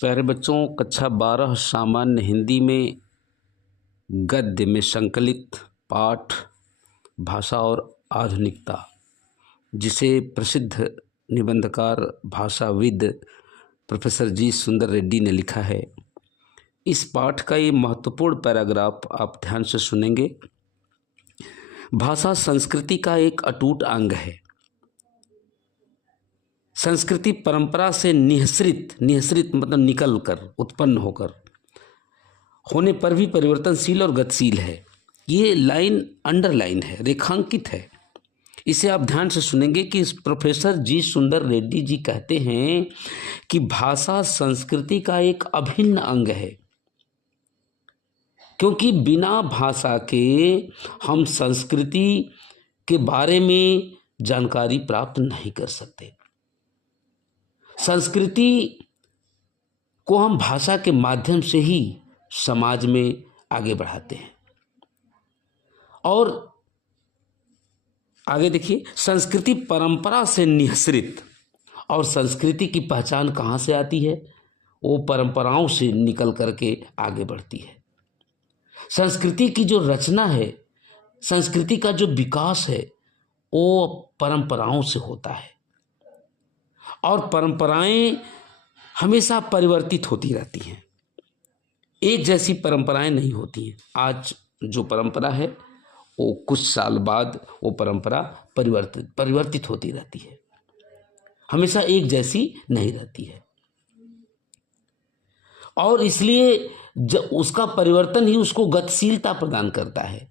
प्यारे बच्चों, कक्षा 12 सामान्य हिंदी में गद्य में संकलित पाठ भाषा और आधुनिकता, जिसे प्रसिद्ध निबंधकार भाषाविद प्रोफेसर जी सुंदर रेड्डी ने लिखा है। इस पाठ का ये महत्वपूर्ण पैराग्राफ आप ध्यान से सुनेंगे। भाषा संस्कृति का एक अटूट अंग है। संस्कृति परंपरा से निःसृत मतलब निकल कर, उत्पन्न होकर होने पर भी परिवर्तनशील और गतिशील है। ये लाइन अंडरलाइन है, रेखांकित है। इसे आप ध्यान से सुनेंगे कि प्रोफेसर जी सुंदर रेड्डी जी कहते हैं कि भाषा संस्कृति का एक अभिन्न अंग है, क्योंकि बिना भाषा के हम संस्कृति के बारे में जानकारी प्राप्त नहीं कर सकते। संस्कृति को हम भाषा के माध्यम से ही समाज में आगे बढ़ाते हैं। और आगे देखिए, संस्कृति परंपरा से निःसृत, और संस्कृति की पहचान कहाँ से आती है? वो परंपराओं से निकल करके आगे बढ़ती है। संस्कृति की जो रचना है, संस्कृति का जो विकास है, वो परंपराओं से होता है। और परंपराएं हमेशा परिवर्तित होती रहती हैं, एक जैसी परंपराएं नहीं होती हैं। आज जो परंपरा है वो कुछ साल बाद वो परंपरा परिवर्तित होती रहती है, हमेशा एक जैसी नहीं रहती है। और इसलिए जब उसका परिवर्तन ही उसको गतिशीलता प्रदान करता है।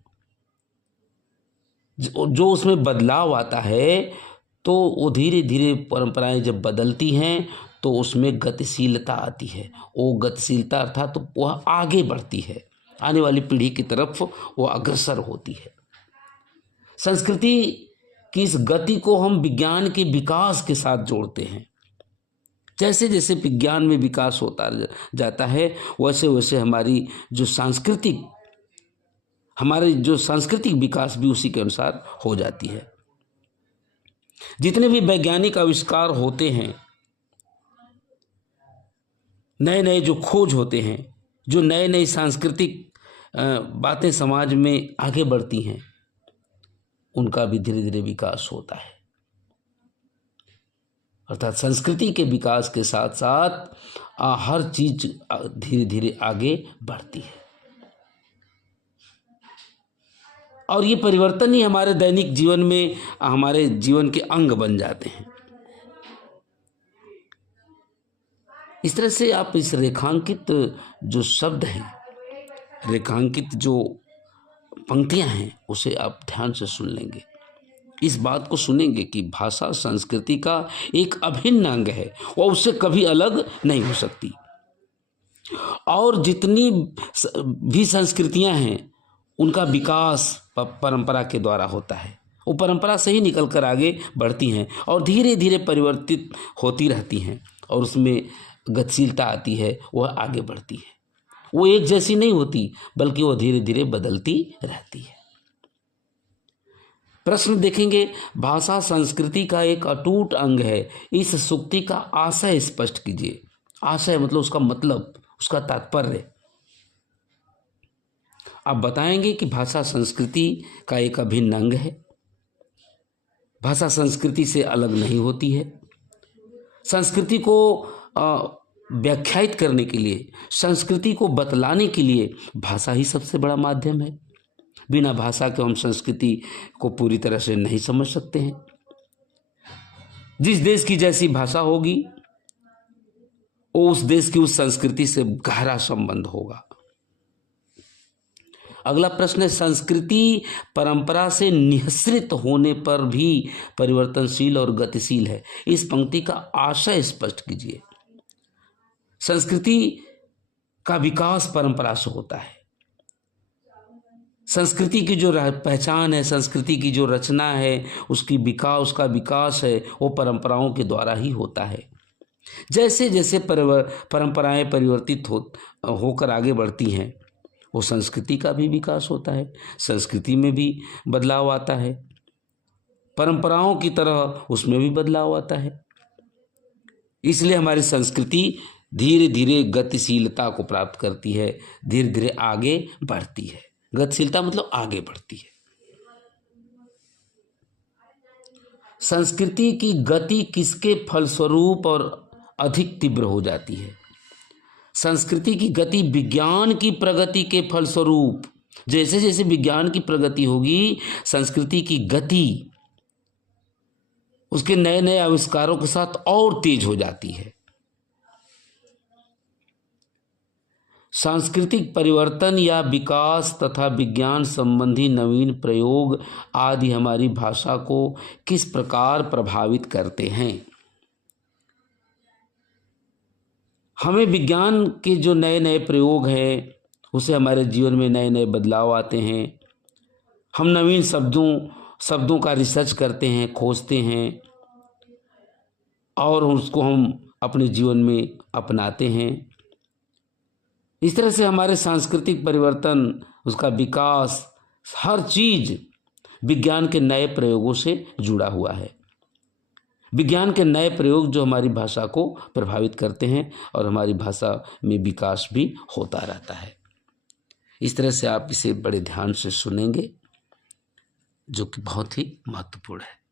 जो उसमें बदलाव आता है तो वो धीरे धीरे परंपराएं जब बदलती हैं तो उसमें गतिशीलता आती है। वो गतिशीलता अर्थात तो वह आगे बढ़ती है, आने वाली पीढ़ी की तरफ वो अग्रसर होती है। संस्कृति की इस गति को हम विज्ञान के विकास के साथ जोड़ते हैं। जैसे जैसे विज्ञान में विकास होता जाता है, वैसे वैसे हमारी जो सांस्कृतिक विकास भी उसी के अनुसार हो जाती है। जितने भी वैज्ञानिक आविष्कार होते हैं, नए नए जो खोज होते हैं, जो नए नए सांस्कृतिक बातें समाज में आगे बढ़ती हैं, उनका भी धीरे धीरे विकास होता है। अर्थात संस्कृति के विकास के साथ साथ हर चीज धीरे धीरे आगे बढ़ती है। और ये परिवर्तन ही हमारे दैनिक जीवन में हमारे जीवन के अंग बन जाते हैं। इस तरह से आप इस रेखांकित जो शब्द हैं, रेखांकित जो पंक्तियां हैं, उसे आप ध्यान से सुन लेंगे। इस बात को सुनेंगे कि भाषा संस्कृति का एक अभिन्न अंग है और उससे कभी अलग नहीं हो सकती। और जितनी भी संस्कृतियां हैं, उनका विकास परंपरा के द्वारा होता है। वो परंपरा से ही निकल कर आगे बढ़ती हैं और धीरे धीरे परिवर्तित होती रहती हैं, और उसमें गतिशीलता आती है, वह आगे बढ़ती है। वो एक जैसी नहीं होती, बल्कि वह धीरे धीरे बदलती रहती है। प्रश्न देखेंगे, भाषा संस्कृति का एक अटूट अंग है, इस सूक्ति का आशय स्पष्ट कीजिए। आशय मतलब उसका मतलब, उसका तात्पर्य। आप बताएंगे कि भाषा संस्कृति का एक अभिन्न अंग है, भाषा संस्कृति से अलग नहीं होती है। संस्कृति को व्याख्यायित करने के लिए, संस्कृति को बतलाने के लिए भाषा ही सबसे बड़ा माध्यम है। बिना भाषा के हम संस्कृति को पूरी तरह से नहीं समझ सकते हैं। जिस देश की जैसी भाषा होगी, वो उस देश की उस संस्कृति से गहरा संबंध होगा। अगला प्रश्न है, संस्कृति परंपरा से निःसृत होने पर भी परिवर्तनशील और गतिशील है। इस पंक्ति का आशय स्पष्ट कीजिए। संस्कृति का विकास परंपरा से होता है। संस्कृति की जो पहचान है, संस्कृति की जो रचना है, उसका विकास है, वो परंपराओं के द्वारा ही होता है। जैसे जैसे परंपराएं परिवर्तित होकर आगे बढ़ती हैं, वो संस्कृति का भी विकास होता है, संस्कृति में भी बदलाव आता है, परंपराओं की तरह उसमें भी बदलाव आता है। इसलिए हमारी संस्कृति धीरे धीरे गतिशीलता को प्राप्त करती है, धीरे धीरे आगे बढ़ती है। गतिशीलता मतलब आगे बढ़ती है। संस्कृति की गति किसके फलस्वरूप और अधिक तीव्र हो जाती है? संस्कृति की गति विज्ञान की प्रगति के फलस्वरूप, जैसे जैसे विज्ञान की प्रगति होगी, संस्कृति की गति उसके नए नए आविष्कारों के साथ और तेज हो जाती है। सांस्कृतिक परिवर्तन या विकास तथा विज्ञान संबंधी नवीन प्रयोग आदि हमारी भाषा को किस प्रकार प्रभावित करते हैं? हमें विज्ञान के जो नए नए प्रयोग हैं उससे हमारे जीवन में नए नए बदलाव आते हैं। हम नवीन शब्दों का रिसर्च करते हैं, खोजते हैं और उसको हम अपने जीवन में अपनाते हैं। इस तरह से हमारे सांस्कृतिक परिवर्तन, उसका विकास, हर चीज विज्ञान के नए प्रयोगों से जुड़ा हुआ है। विज्ञान के नए प्रयोग जो हमारी भाषा को प्रभावित करते हैं और हमारी भाषा में विकास भी होता रहता है। इस तरह से आप इसे बड़े ध्यान से सुनेंगे, जो कि बहुत ही महत्वपूर्ण है।